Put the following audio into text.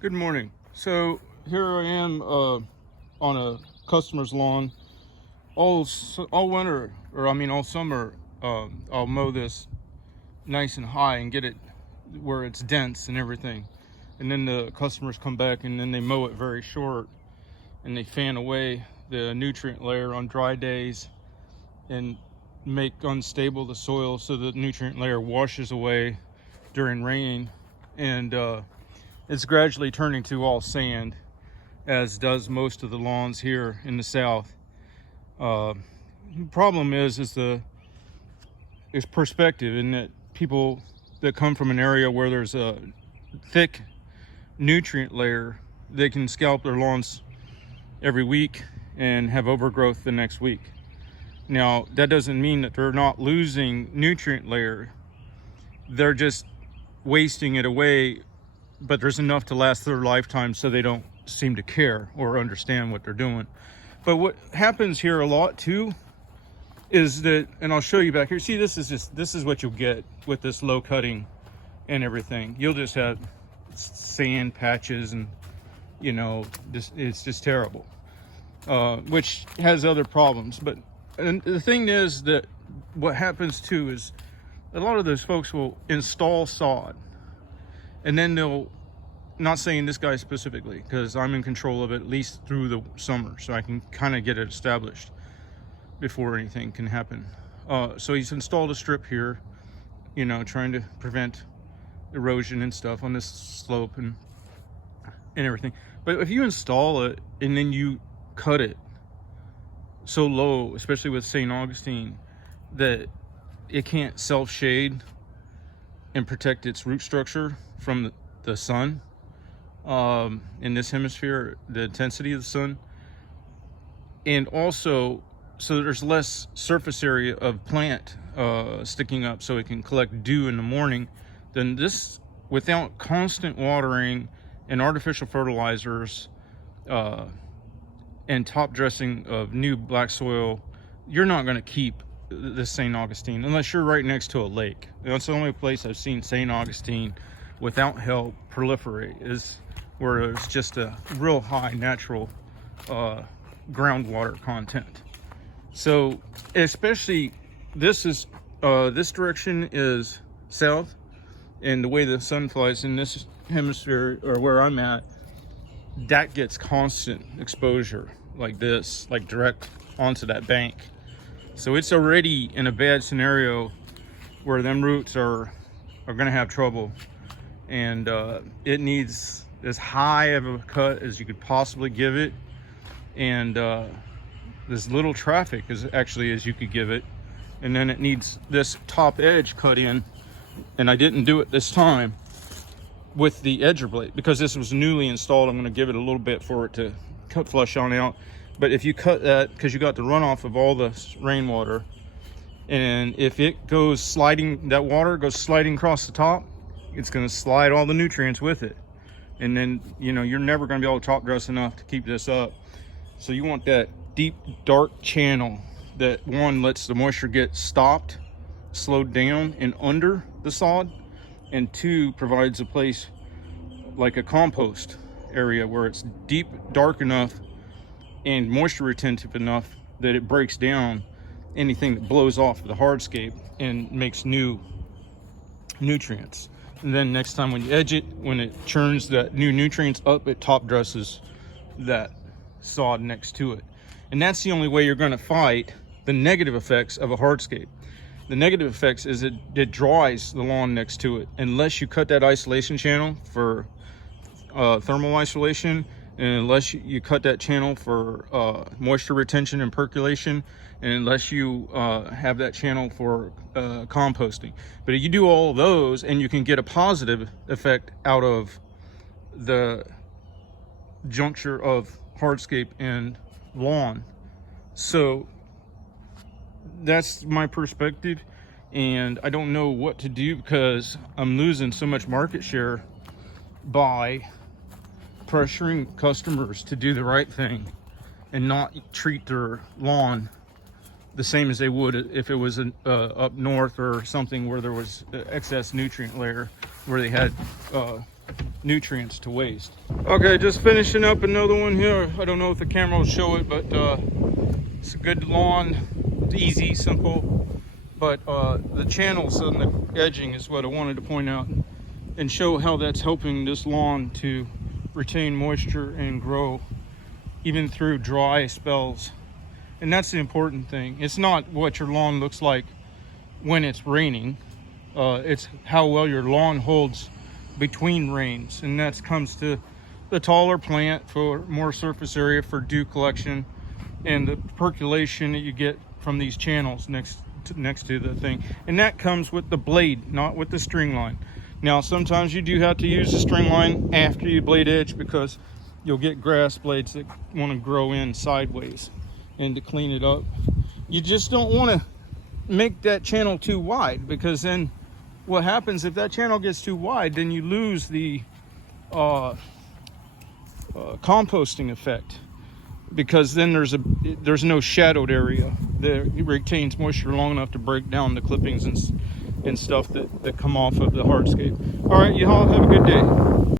Good morning. So here I am on a customer's lawn. All winter, or I mean all summer, I'll mow this nice and high and get it where it's dense and everything. And then the customers come back and then they mow it very short and they fan away the nutrient layer on dry days and make unstable the soil so the nutrient layer washes away during rain, and it's gradually turning to all sand, as does most of the lawns here in the south. Problem is perspective, in that people that come from an area where there's a thick nutrient layer, they can scalp their lawns every week and have overgrowth the next week. Now, that doesn't mean that they're not losing nutrient layer. They're just wasting it away, but there's enough to last their lifetime, so they don't seem to care or understand what they're doing. But what happens here a lot too is that, and I'll show you back here, see, this is what you'll get with this low cutting and everything. You'll just have sand patches, and it's just terrible, which has other problems. And the thing is that what happens too is a lot of those folks will install sod, and then they'll, not saying this guy specifically, because I'm in control of it at least through the summer, so I can kind of get it established before anything can happen. So he's installed a strip here, trying to prevent erosion and stuff on this slope and everything. But if you install it and then you cut it so low, especially with St. Augustine, that it can't self-shade and protect its root structure from the sun, in this hemisphere, the intensity of the sun, and also so there's less surface area of plant sticking up so it can collect dew in the morning, then this, without constant watering and artificial fertilizers and top dressing of new black soil, you're not going to keep this St. Augustine unless you're right next to a lake. That's the only place I've seen St. Augustine without help proliferate, is where it's just a real high natural groundwater content. So especially this direction is south, and the way the sun flies in this hemisphere, or where I'm at, that gets constant exposure like this, like direct onto that bank. So it's already in a bad scenario where them roots are going to have trouble, and it needs as high of a cut as you could possibly give it, and as little traffic as you could give it. And then it needs this top edge cut in, and I didn't do it this time with the edger blade because this was newly installed. I'm going to give it a little bit for it to cut flush on out. But if you cut that, because you got the runoff of all the rainwater, and if it goes sliding, that water goes sliding across the top, it's going to slide all the nutrients with it. And then, you're never going to be able to top dress enough to keep this up. So you want that deep, dark channel that, one, lets the moisture get stopped, slowed down and under the sod, and two, provides a place like a compost area where it's deep, dark enough and moisture retentive enough that it breaks down anything that blows off the hardscape and makes new nutrients. And then next time when you edge it, when it churns that new nutrients up, it top dresses that sod next to it. And that's the only way you're going to fight the negative effects of a hardscape. The negative effects is it dries the lawn next to it, unless you cut that isolation channel for thermal isolation, and unless you cut that channel for moisture retention and percolation, and unless you have that channel for composting. But if you do all of those, and you can get a positive effect out of the juncture of hardscape and lawn. So that's my perspective, and I don't know what to do because I'm losing so much market share by pressuring customers to do the right thing and not treat their lawn the same as they would if it was up north or something where there was excess nutrient layer, where they had nutrients to waste. Okay, just finishing up another one here. I don't know if the camera will show it, but it's a good lawn. It's easy, simple, but the channels on the edging is what I wanted to point out and show how that's helping this lawn to retain moisture and grow even through dry spells. And that's the important thing. It's not what your lawn looks like when it's raining. It's how well your lawn holds between rains, and that comes to the taller plant for more surface area for dew collection and the percolation that you get from these channels next to the thing. And that comes with the blade, not with the string line. Now sometimes you do have to use the string line after you blade edge, because you'll get grass blades that want to grow in sideways. And to clean it up, you just don't want to make that channel too wide, because then what happens if that channel gets too wide, then you lose the composting effect, because then there's no shadowed area that retains moisture long enough to break down the clippings and stuff that come off of the hardscape. All right, you all have a good day.